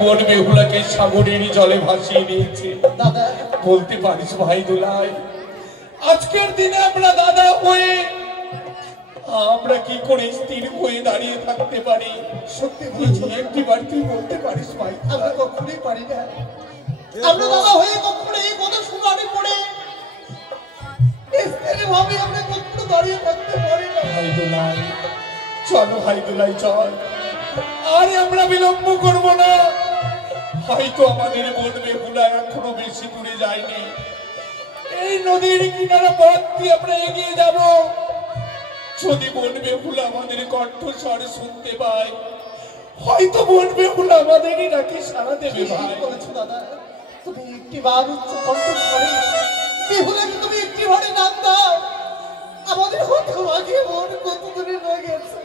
বোন বেহুলাকে সাগরের জলে ভাসিয়ে দিয়েছে। দাদা বলতে পারিস ভাই দুলাই, আজকের দিনে আমরা দাদা হয়ে আমরা কি করে স্থির হয়ে দাঁড়িয়ে থাকতে পারি? সত্যি বলছি, একটিবার তুই বলতে পারিস ভাই? আমরা কখনোই পারি না। আমরা দাদা হয়ে কখনো এই কথা শুনানি পড়ে স্থির ভাবে আমরা কখনো দাঁড়িয়ে থাকতে পারি না। ভাই দুলাই চলো, ভাই দুলাই চল, আরে আমরা বিলম্ব করব না। হয়তো আমাদের বোন বেহুলা এখনো বেশি দূরে যায়নি, এই নদীর কিনারা পথ দিয়ে আমরা এগিয়ে যাব। যদি বোন বেহুলা আমাদের কণ্ঠস্বর শুনতে পায়, হয়তো বোন বেহুলা আমাদেরই নাকি সাড়া দেবে। ভাই বলেছো দাদা, তুমি একটিবার উচ্চ কণ্ঠস্বরে বেহুলাকে তুমি একটিবারে নাম দাও, আমাদের হতে ভাগিয়ে বোন কত দূরে রয়ে গেছে।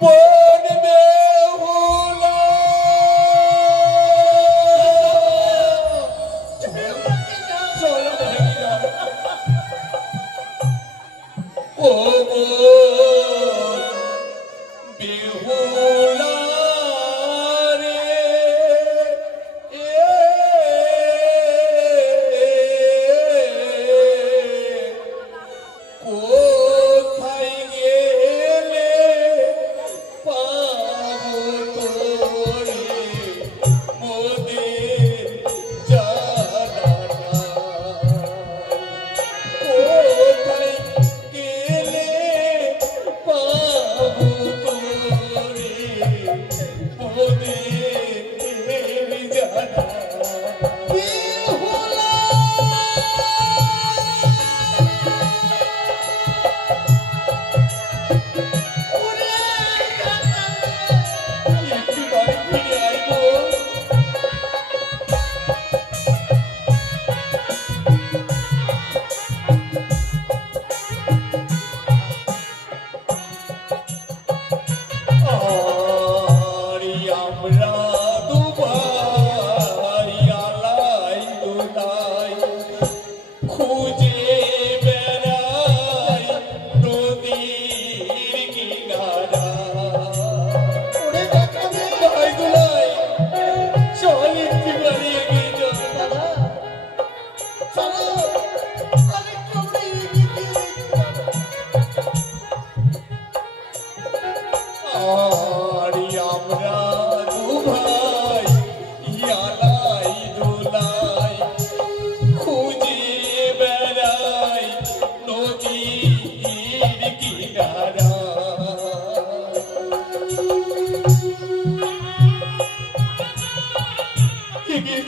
বোন বেহুলা চলো ও বেহুলা রে, কোথায় গেলে পাবো তোরে মোদের জানা, কোথায় গেলে পাবো তোরে মোদের জানা।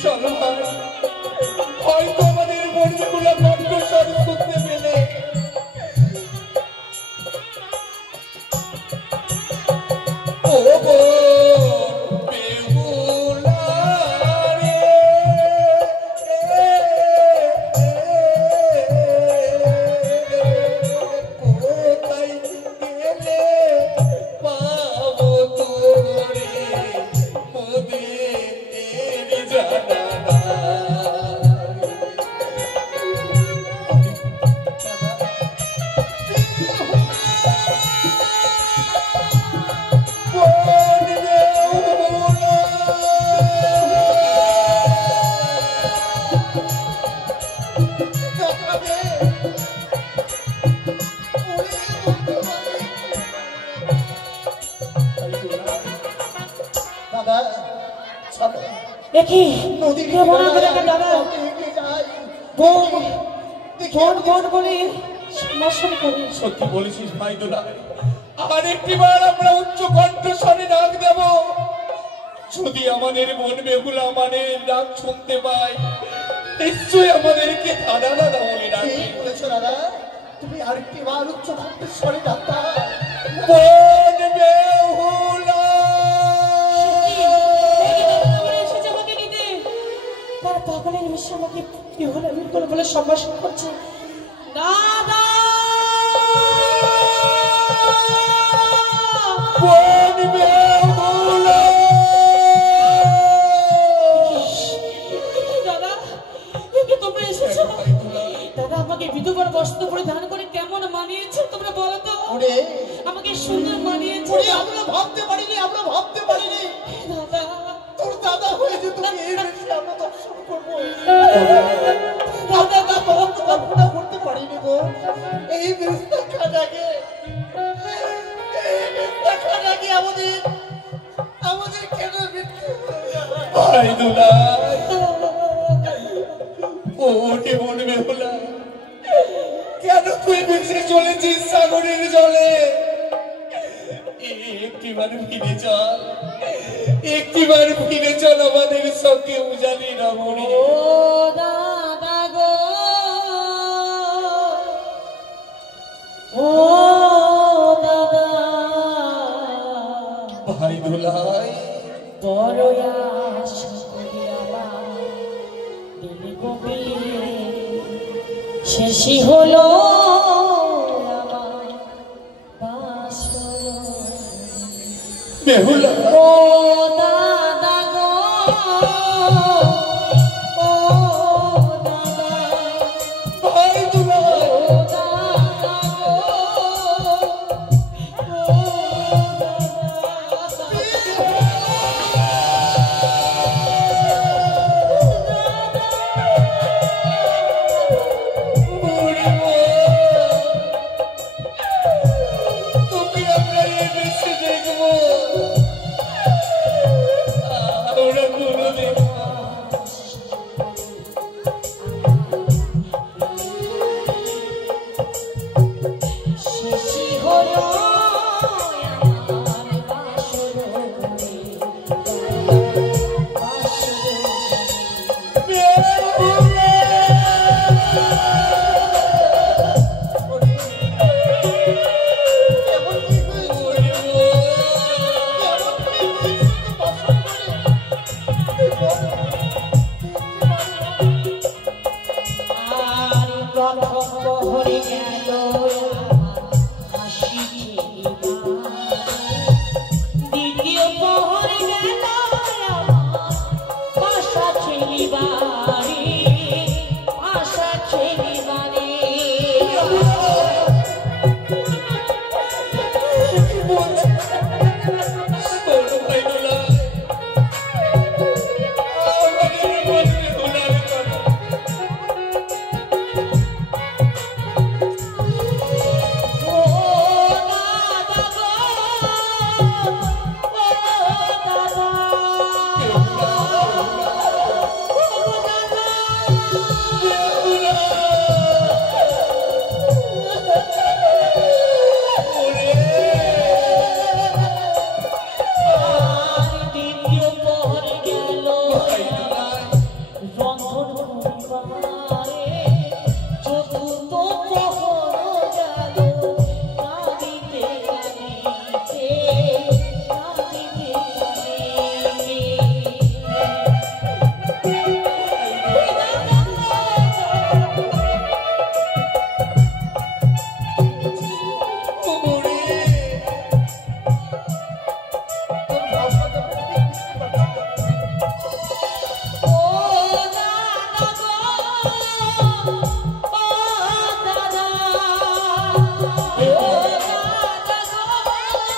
চলো ভাই, হয়তো আমাদের বন্ধুগুলো কণ্ঠস্বর শুনতে পেলে ও বেহুলা রে, কোথায় গেলে পাবো তোরে মোদের জানা। সত্যি বলেছিস ভাই দুলাই, আর একটিবার আমরা উচ্চ কণ্ঠস্বরে ডাক দেব। যদি আমাদের বোন বেহুলা আমাদের ডাক শুনতে পায়, নিশ্চয়ই আমাদেরকে দাদা দাদা বলে ডাকে। বলেছো দাদা, তুমি আরেকটিবার উচ্চ কণ্ঠস্বরে ডাকতা। বোন বেহুলা তার পাগলের মিশে আমাকে বেহুলা বিহুলা বলে সম্ভাষণ করছে। দাদা বোন বেহুলা, দাদা তোমরা এসেছো? দাদা আমাকে বিধবার বস্ত্র পরিধান করে কেমন মানিয়েছে তোমরা বলো তো? আমাকে সুন্দর মানিয়েছে। আমরা ভাবতে পারিনি, আমরা ভাবতে পারিনি এসে আমরা দর্শন করবো। দাদা কখনো কল্পনা করতে পারিনি গো, এই বিস্তাখানাকে আমাদের কেন মৃত্যু ভাই দুলাই ওকে মন বেহুলা, কেন তুই ভেসে চলেছিস সাগরের জলে? একটিবার ফিরে চল, একটিবার ফিরে চল আমাদের সঙ্গে উজানি রমণী। ও দাদা গো, ও দাদা, ভাই দুলাই বড় আশা করি আমার দিলে গভীরে শেষই হলো আমার বাসর। বেহুলা ও দাদা গো, ও দাদা, ভাই দুলাই ও দাদা গো, ও তোকে আমরা এই বেশি দেখবো, আমরা কোনো দেখবো শেষই হলো আমার বাসর ঘরে, বাসর এমন কি হয়েছে? এমন কি হয়েছে দর্শন করে? আর প্রথম প্রহরে গেল হাসি দ্বিতীয় প্রহরে গেল পাশা ছেলিবাড়ি, পাশা ছেলিবাড়ি। ভাই দুলাই আমাদের মন বেহুলার কথা ও দাদা গো, ও দাদা, ও দাদা, আর দ্বিতীয় প্রহরে গেল রন্ধন পরিবারে, চতুর্থ প্রহর গেল কাঁদিতে কাঁদিতে, কাঁদিতে তোর ভাষাটা ঠিক বুঝতে পারছি না। ও দাদা গো, ও দাদা, ও দাদা গো,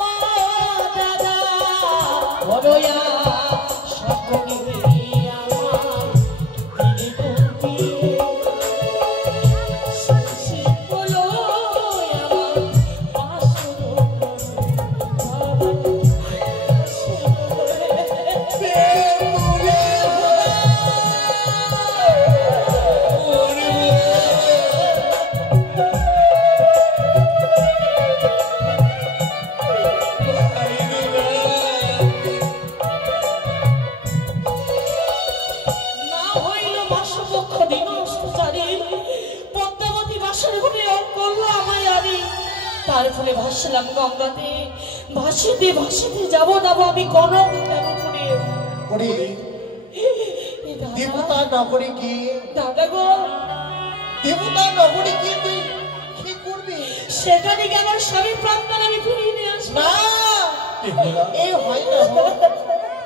ও দাদা, বড়য়া সকলে আমার দিলে গভীরে শেষই হলো আমার বাসর না হইল বাসপক্ষ দিনচারী, পদ্মাবতী বাসর ঘরে করলো আমায় আরি। তার ফলে ভাসলাম গঙ্গাতে, ভাসিতে ভাসিতে যাবো যাবো আমি কনক কেন করে। ওরে দেবতা নগরে গিয়ে, দাদা গো, দেবতা নগরে গিয়ে তুই কি করবি? সেখানে গিয়ে আমার স্বামী প্রাণদান আমি ফিরিয়ে নিয়ে আসবো। না, এই হয় না গো।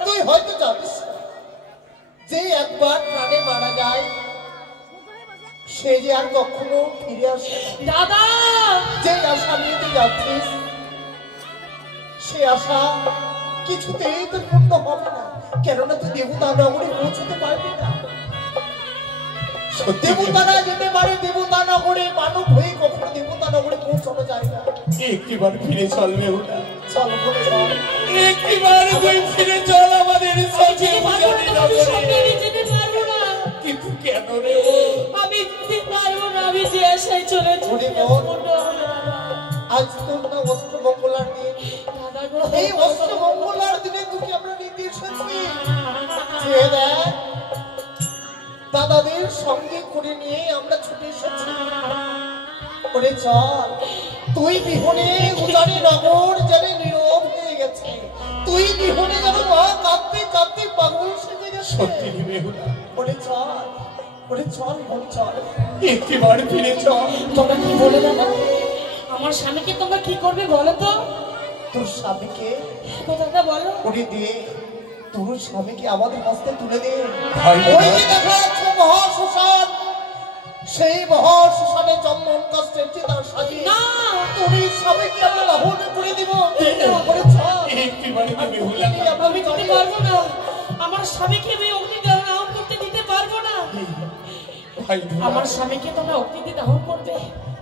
তুই হয়তো জানিস যে একবার প্রাণে মারা যায় সে যে আর কখনো ফিরে আসে না। দাদা, যে আশা নিয়ে তুই যাচ্ছিস সে আশা কিছুতেই তোর পূর্ণ হবে না, কেননা তুই দেবতা নগরে পৌঁছতে পারবি না। দেবতারা যেতে পারে দেবতা নগরে, মানব হয়ে কখনো দেবতা নগরে পৌঁছানো যায় না। একটিবার ফিরে চল বেহুলা, চল বলে চল, একটিবার তুই ফিরে চল আমাদের সাথে কিন্তু কেন রে? আমি যেতে পারবো না, আমি যে আশায় চলেছি। আজ তোর না অষ্টমঙ্গলার দিন, এই অষ্টমঙ্গলার দিনে তোকে আমরা নিতে এসেছি। যে দেখ দাদাদের সঙ্গে করে নিয়ে আমরা ছুটে এসেছি। ওরে চল, তুই বিহনে উজানে নগর যেন নীরব হয়ে গেছে, তুই বিহনে যেন মা কাঁদতে কাঁদতে পাগল সেজে গেছে। সত্যি বেহুলা, ওরে চল, ওরে চল, ওরে চল, একটিবার ফিরে চল। তোমরা কি বলে দাদা, আমার স্বামীকে তোমরা কি করবে বলো তো? তোর স্বামীকে দাদা বলো। ওরে দে, তোর স্বামীকে আমাদের হস্তে তুলে দে। ভাই ওই যে দেখা যাচ্ছে মহাশ্মশান, সেই মহাশ্মশানে চন্দন কাষ্ঠের চিতা সাজিয়ে না, তোর এই স্বামীকে আমরা লাহন করে দিব। ওরে চল, একটিবার বেহুলা, আমি দিতে পারবো না, আমার স্বামীকে আমি অগ্নি দাহন করতে দিতে পারবো না। ভাই আমার স্বামীকে তোমরা অগ্নি দাহন করবে,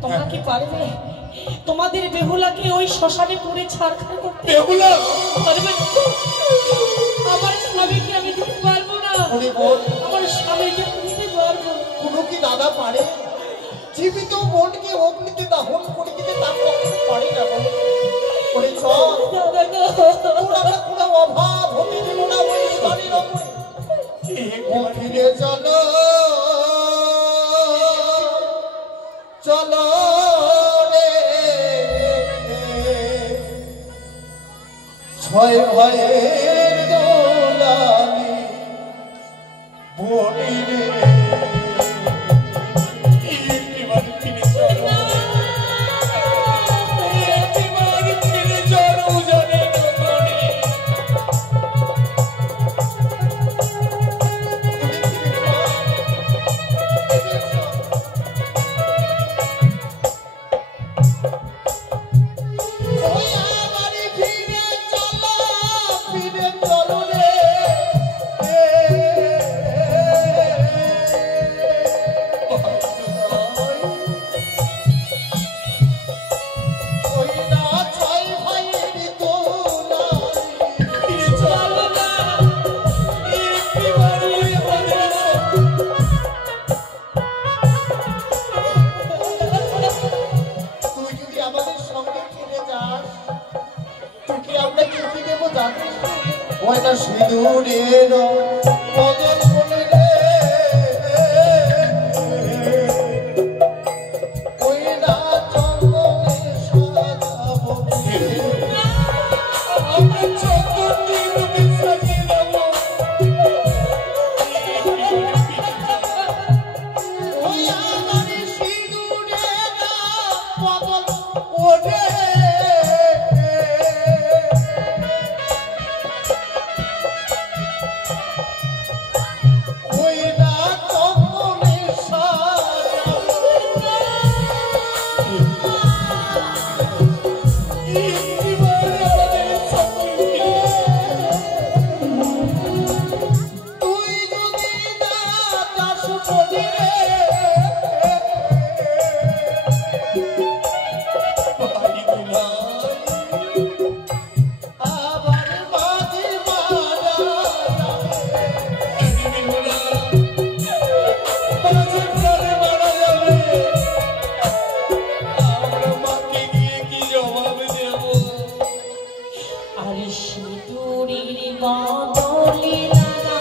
তোমরা কি পারবে তোমাদের বেহুলাকে ওই শ্মশানে পুড়ে ছাড়খাড় করতে? বেহুলা, পারবে না? আমার স্বামীকে আমি দিতে পারবো না, ওরে বল, আমার স্বামীকে আমি দিতে পারবো না। কোনো কি দাদা পারে জীবিত বোনকে অগ্নিতে দাহন করে দিতে? তার কখনো পারে না। বল, ওরে চল, দাদা গো, তোর আমরা কোনো অভাব হতে দেব না ওই স্বামীর ওপরে। ও ফিরে চলো, চলো রে ছয় ভয়ের দোলালি বলি রে। একটিবার ফিরে চল, একটিবার ফিরে চল উজানে নগরে। ওই আমারই ফিরে চলো, ফিরে চলো রে। ওই না ছয় ভাইয়ের দোলালি ফিরে চল না, একটিবার আমাদের তুই যদি আমাদের সঙ্গে ফিরে যাস, তোকে আমরা কি কি দেবো জানিস? ওই না সিঁদুরের বদল বলে রে, ওই না চন্দনে সাজাবো আমরা চন্দন দিয়ে তোকে সাজিয়ে দেবো। ওই আমার সিঁদুরের বদল ওরে। ওই না চন্দনে সাজাবো একটিবার আমাদের সাথে ফিরে তুই যদি না যাস বলি রে, ভাই দুলাই, আবার মাঝে মারা যাবে। বেহুলা, মাঝে প্রাণে মারা যাবে। আমরা মাকে গিয়ে কি জবাব দেব? আর সিঁদুরের বদলে লালা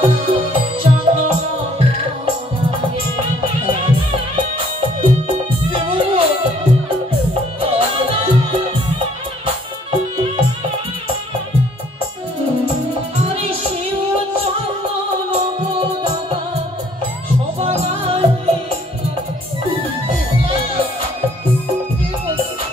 চন্দন রে। আরে শিব চন্দন গো দাদা সবার আগে কি বলছিস?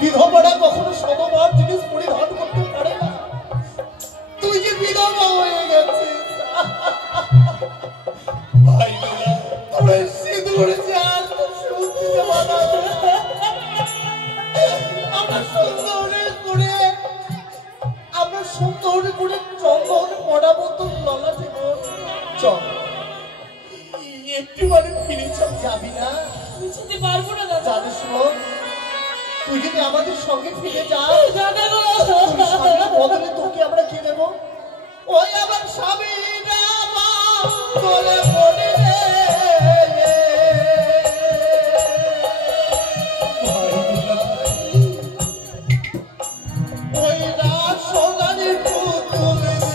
বিধবারা কখনো সমবার জিনিস পরিধান করতে পারে না। তুই যে বিধবা হয়ে গেছিস, ভাই দুলা, তোর সিঁদুর চাল শুনতে বানা আমরা সুন্দর করে চন্দন পড়াবো তোর ললাটে। চল একটুখানি ফিরে চল। যাবি না? আমি যেতে পারবো না দাদা। যাবি শোন, তুই যদি আমাদের সঙ্গে ফিরে যাস, দাদা গো, তোর স্বামীর বদলে তোকে আমরা কি দেবো? ওই আবার স্বামী বলে বলে রে। ভাই দুলা, ওই রাত সোনালি পুতুল দেবো।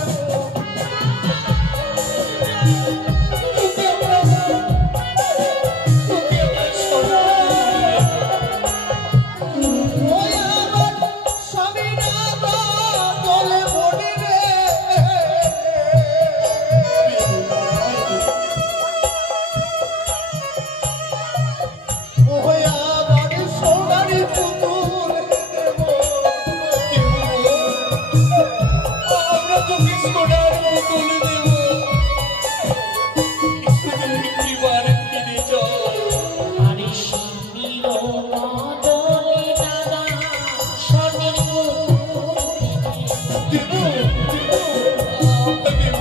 তোকে আমরা সোনা। ওই আবার স্বামী বলে বলে রে। ওই আবার সোনালি পুতুল দেবো। আমরা তোকে সোনার পুতুল দেব। শুধু একটিবার ফিরে চল। আরে স্বামীর বদলে দাদা স্বর্ণের দেব, দেব,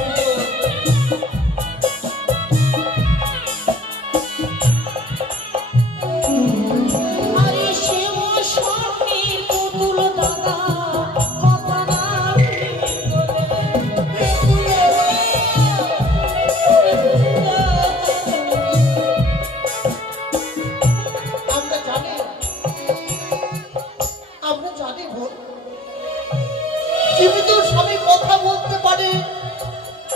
আরে সে স্বর্ণের পুতুল দাদা কথা না আমরা জানি, আমরা জানি বোন, জীবিত স্বামী কথা বলতে পারে,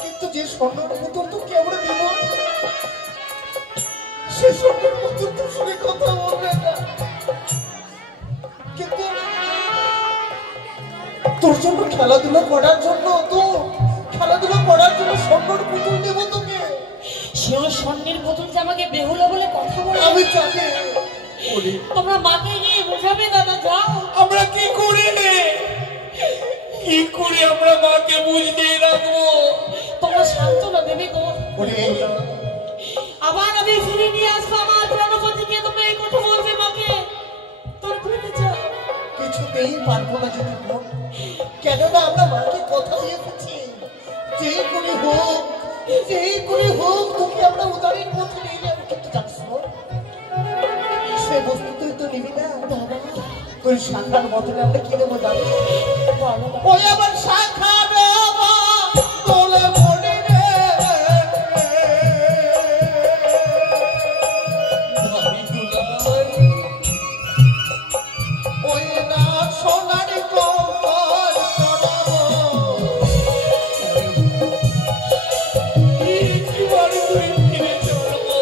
কিন্তু যে স্বর্ণের পুতুল তোকে আমরা দেব, সে স্বর্ণের পুতুল তোর সঙ্গে কথা বলবে না। কিন্তু তোর জন্য খেলাধুলা করার জন্য, খেলাধুলা করার জন্য স্বর্ণের পুতুল দেব তোকে। সে স্বর্ণের পুতুল যে আমাকে বেহুলা বলে কথা বলে। আমি জানি। তোমরা মাকে গিয়ে বোঝাবে দাদা, যাও। আমরা কি করে আমরা মাকে বুঝতে রাখবো? তোমরা সান্ত্বনা দেবে গো। ওরে আবার আমি ফিরে নিয়ে আসবো আমার প্রাণপতিকে। তোমরা এই কথা বলবে মাকে। তোর ফিরে যাও। কিছুতেই পারবো না যদি বোন, কেননা আমরা মাকে কথা দিয়েছি, যেই করে হোক তোকে আমরা উদারের পথে নিয়ে যাবো। কিন্তু জানিস বোন, সে বস্তু তুই তো নিবি না। দাদা, তোর শাখার বদলে আমরা কি দেবো জানিস? বলো না। ওই আবার শাখা দেবো বলে মনে রে। ভাই দুলা, ওই না সোনার কঙ্কর চড়াবো। একটিবার তুই ফিরে চলবো।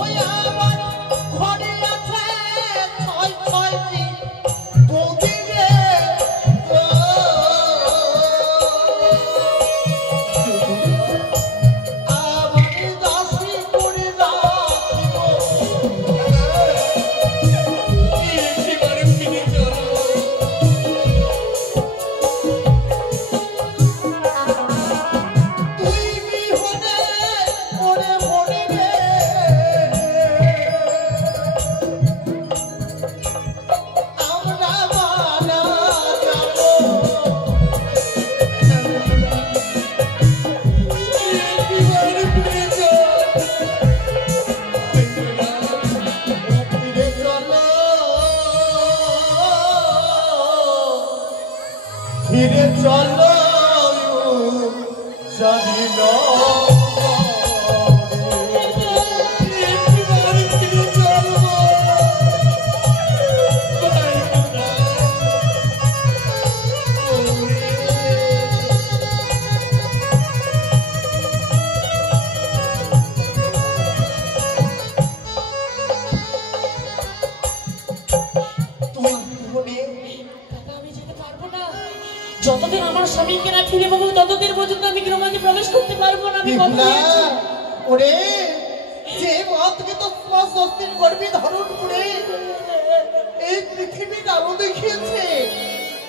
ওই আমার ঘরে আছে ছয়টি বৌদি রে। আমার দাসী করে রাখিব। একটিবার ফিরে চলবো। তুই বিহনে মনে মনে রে। আমরা মারা যাবো। একটিবার ফিরে চল। ভাই দুলা, ফিরে চলো, ফিরে চলো, জানি না। একটিবার ফিরে চলবো। ভাই দুলা, তুই মনে দাদা, আমি যেতে পারবো না। যতদিন আমার স্বামীকে না ফিরে পাবো ততদিন পর্যন্ত আমি গৃহমাঝে প্রবেশ করতে পারবো না। আমি কথা বিপ্লা, দিয়েছি। ওরে যে মা তোকে তো স্বস্তির গর্ভে ধারণ করে এই পৃথিবীর আলো দেখিয়েছে,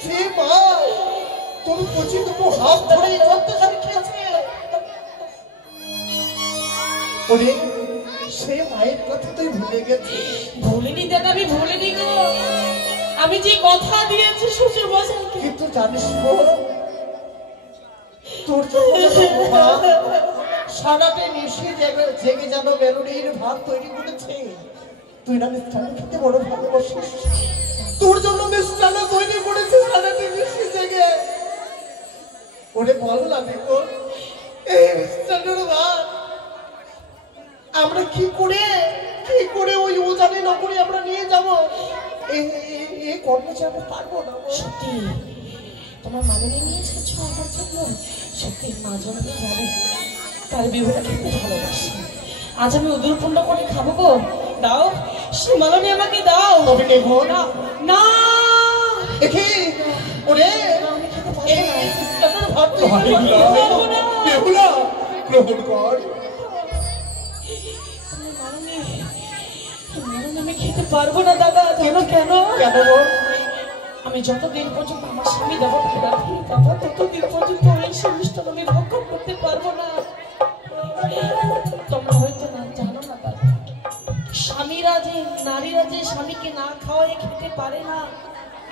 যে মা তোর কচি দুটো হাত ধরে চলতে শিখিয়েছে, ওরে সে মায়ের কথা তুই ভুলে গেছিস। ভুলিনি দাদা, আমি ভুলিনি গো। আমি যে কথা দিয়েছি শ্বশুর মশাইকে, কিন্তু জানিস তোর জন্য সারাটা নিশি জেগে যেন মেলোডির ভাত তৈরি করেছে। তুই না মিষ্টান্ন খেতে বড় ভালোবাসিস, তোর জন্য মিষ্টান্ন তৈরি করেছে সারাটা নিশি জেগে। ওরে বল না দেখো এই মিষ্টান্নর ভাত আমরা কি করে ওই উজানি নগরে আমরা নিয়ে যাবো? এই কর্মচারী আমরা পারবো না। সত্যি তোমার মামনি নিয়ে এসেছো আমার জন্য? সত্যি মা জনকে জানে তার বিহুটা খেতে ভালোবাসি। আজ আমি উদরপূর্ণ করে খাবো গো। দাও সে মালনি আমাকে দাও। তবে নেব না না দেখি ওরে আমি খেতে পারবো এই না। মিষ্টান্নর ভাত তুই বেহুলা, পারবো না। বেহুলা, গ্রহণ কর। আমি খেতে পারবো না দাদা। জানো কেন? কেন বল? আমি যতদিন পর্যন্ত আমার স্বামী দেবো ততদিন পর্যন্ত এই মিষ্টান্ন আমি ভক্ষণ করতে পারবো না। তোমরা হয়তো না জানো না দাদা, নারীরা যে স্বামীকে না খাওয়ায় খেতে পারে না,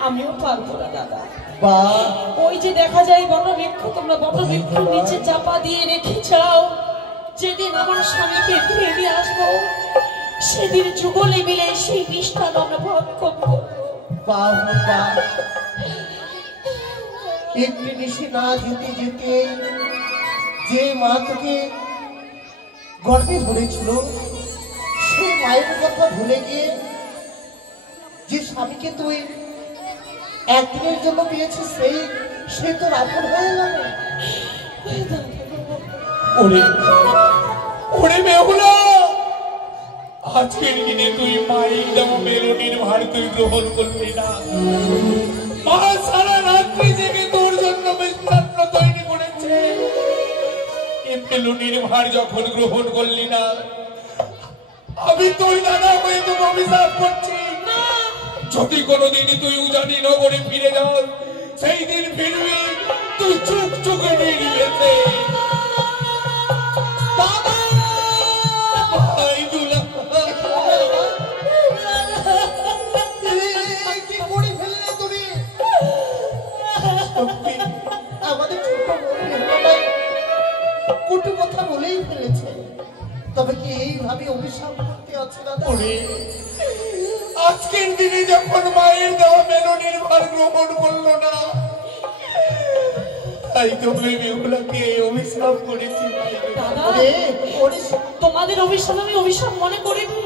আমিও পারবো না দাদা। বা ওই যে দেখা যায় বটবৃক্ষ, তোমরা বটবৃক্ষের নিচে চাপা দিয়ে রেখে যাও। যেদিন আমার স্বামীকে ফিরে দিয়ে আসবো সেদিন যুগলে মিলে সেই মিষ্টান্ন আমরা ভক্ষণ করবো। বাবা একটি নিশি না যেতে যেতে যে মা তোকে গর্বে ধরেছিল সেই মায়ের কথা ভুলে গিয়ে যে স্বামীকে তুই একদিনের জন্য পেয়েছিস সে তোর আপন হয়ে গেল। ওরে ওরে বেহুলা, আজকের দিনে তুই মায়ের দেওয়া মেলোডির ভার তুই গ্রহণ করলি না। মা সারা রাত্রি জেগে তোর জন্য মিষ্টান্ন তৈরি করেছে। এই মেলোডির ভার যখন গ্রহণ করলি না, আমি তুই দাদা হয়ে তোকে অভিশাপ করছি। যদি কোনোদিনই তুই উজানি নগরে ফিরে যাস, সেই দিন ফিরবি তুই চুপ চুকে নিয়ে কি করে ফেললে তুমি? আমাদের ছোট বোন কুটু কথা বলেই ফেলেছে, তবে কি এইভাবে অভিশাপ করতে আছে দাদা? আজকের দিনে যখন মায়ের দেওয়া মেলোডির ভার গ্রহণ করলো না, তাই তো তুই বেহুলাকে অভিশাপ করেছি। দাদা, ওরে তোমাদের অভিশাপ আমি অভিশাপ মনে করিনি।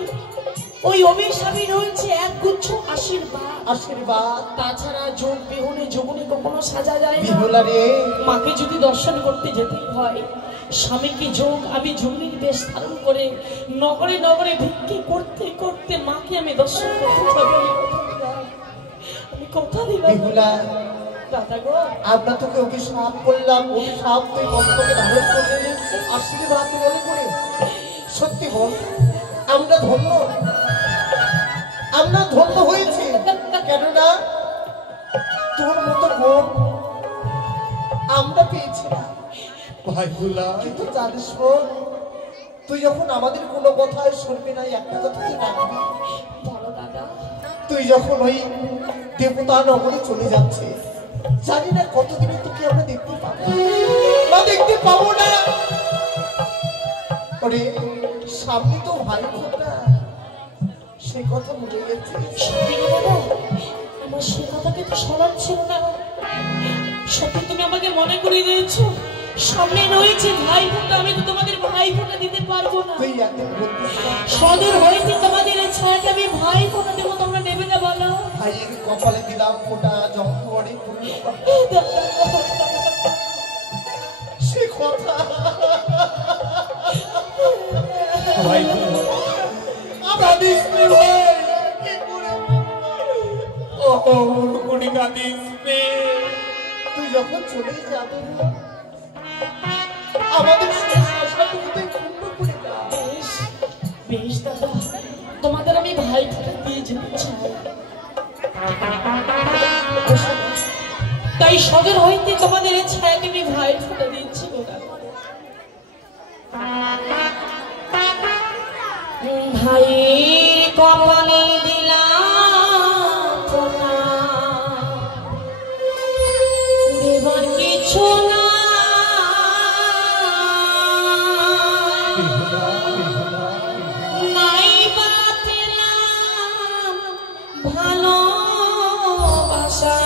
ওই অভিশাপই রয়েছে এক গুচ্ছ আশীর্বাদ। তাছাড়া যোগ বিহুনে যোগুনে কখনো সাজা যায় না। বেহুলা রে, মাকে যদি দর্শন করতে যেতে হয়, স্বামীকে যোগ আমি যোগিনীর বেশ ধারণ করে নগরে নগরে ভিক্ষে করতে করতে মাকে আমি দর্শন করতে যাবো। আমি কথা দিলাম বেহুলা দাদা গো। আমরা তোকে অভিশাপ করলাম, অভিশাপ তুই মস্তকে ধারণ করলে আশীর্বাদ মনে করে। সত্যি বল, আমরা ধন্য হয়েছি, কেননা তোর মতো বোন আমরা পেয়েছি না। ভাইগুলা, কিন্তু জানিস বোন, তুই যখন আমাদের কোনো কথায় শুনবি না, একটা কথা তুই রাখবি। বলো দাদা। তুই যখন ওই দেবতা নগরে চলে যাচ্ছে, জানি না কতদিনে তোকে আমরা দেখতে পাবো না। ওরে সামনে তো ভাই ফোটা, সে কথা ভুলে গেছে। সত্যি গো দাদা, আমার সে কথাকে তো শোনার ছিল না। সত্যি তুমি আমাকে মনে করিয়ে দিয়েছো, সামনে রয়েছে ভাই ফোঁটা, আমি তো তোমাদের ভাই ফোঁটা দিতে পারবো না। তুই একদিন বলতিস না, সদর হইতে তোমাদের ছায়াকে আমি ভাই ফোঁটা দেবো, তোমরা নেবে না বলো? ভাইয়ের কপালে দিলাম ফোটা, যখন অনেক সে কথা ভাই কাঁদিস নে ভাই, কি করে ও কোনি কাঁদিস নে। তুই যখন চলে যাবে আমাদের শেষ আশাটুকু তুই পূর্ণ করে দাও। বেশ বেশ দাদা, তাই সদর হইতে তোমাদের ছায়াকে আমি ভাই ফুটে দিচ্ছি ওরা ভাই কপালে দিলাম দেবার কিছু না নাই বাতিলাম ভালোবাসা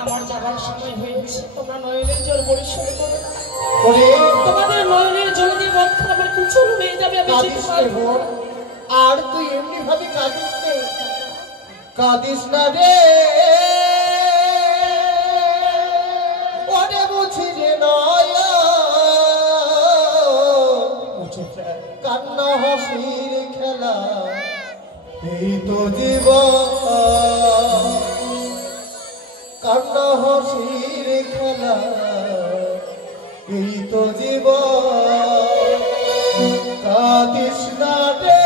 আমার যাবার সময় হয়েছে তোমরা নয়নের জল পরিষ্কার করো তোমাদের নয়নের জল দিয়ে রক্ষা আমার কিছু হয়ে যাবে আমি যেতে পারবো আর তুই এমনি ভাবে কাঁদিস না রে ওরে বুঝি রে নয় কান্না হাসির খেলা এই তো জীবন কান্না হাসির খেলা এই তো জীবন কাঁদিস না রে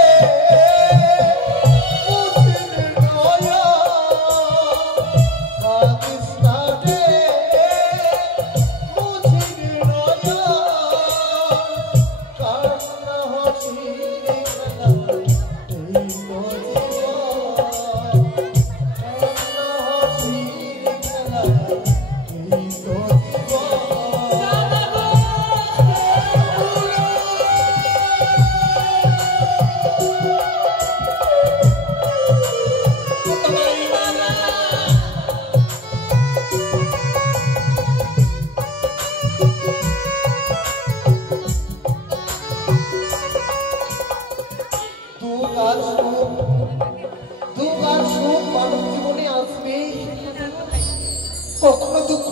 কখনো দুঃখ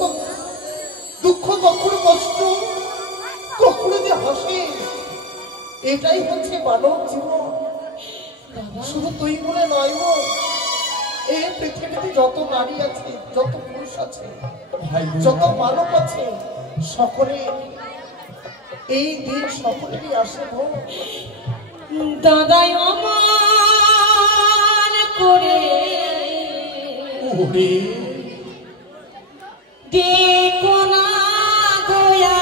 দুঃখ কখনো কষ্ট কখনো যে হাসি এটাই হচ্ছে মানব জীবন শুধু তুই বলে নয় এই পৃথিবীতে যত নারী আছে যত পুরুষ আছে যত মানব আছে সকলে এই দিন সকলেরই আসে দাদাই অমান করে দেখো না গোয়া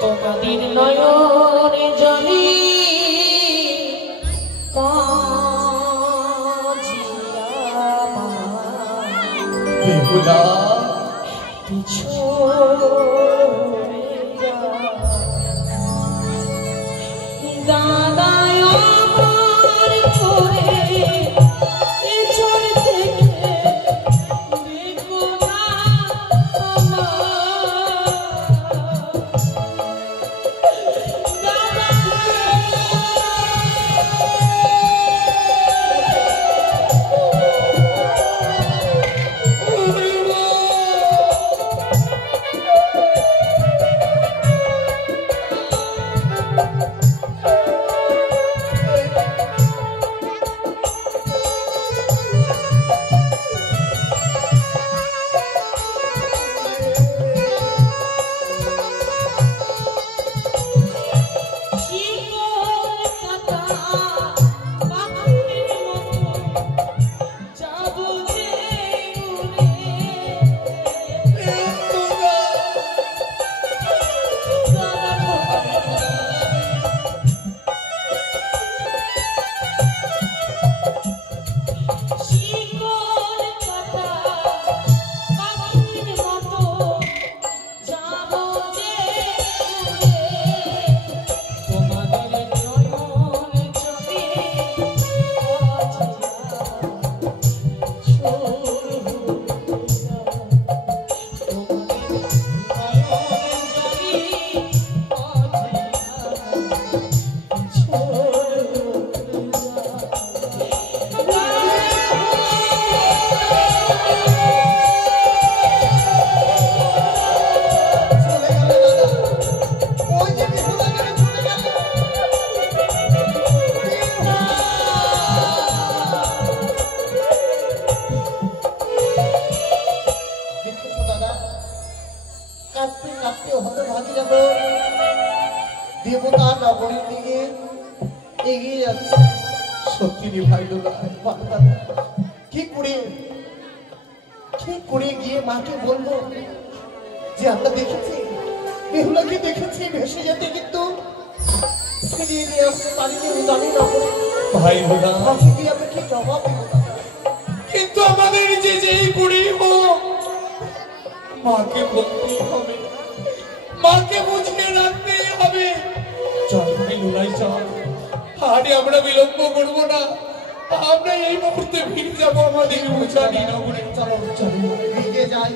তোমাদের নয়নে জলি বেহুলা দাদায় আমার করে এ চোর থেকে দেখো না দেবতা নগরীর দিকে এগিয়ে যাচ্ছে। সত্যি রে ভাই দোলা কি করে গিয়ে মাকে বলবো যে আমরা দেখেছি বেহুলাকে দেখেছি ভেসে যেতে, কিন্তু ফিরিয়ে নিয়ে আসতে পারিনি উদানি নগরে। ভাই দোলা মাকে দিয়ে আমরা কি জবাব দেবো? কিন্তু আমাদের যে যেই বুড়ি হোক মাকে বলতেই হবে, মাকে বুঝিয়ে রাখতেই হবে। চল ভাই দোলাই চল, আরে আমরা বিলম্ব করবো না, আমরা এই মুহূর্তে ফিরে যাবো আমাদের উজানি নগরে। চলো চলো এগিয়ে যাই।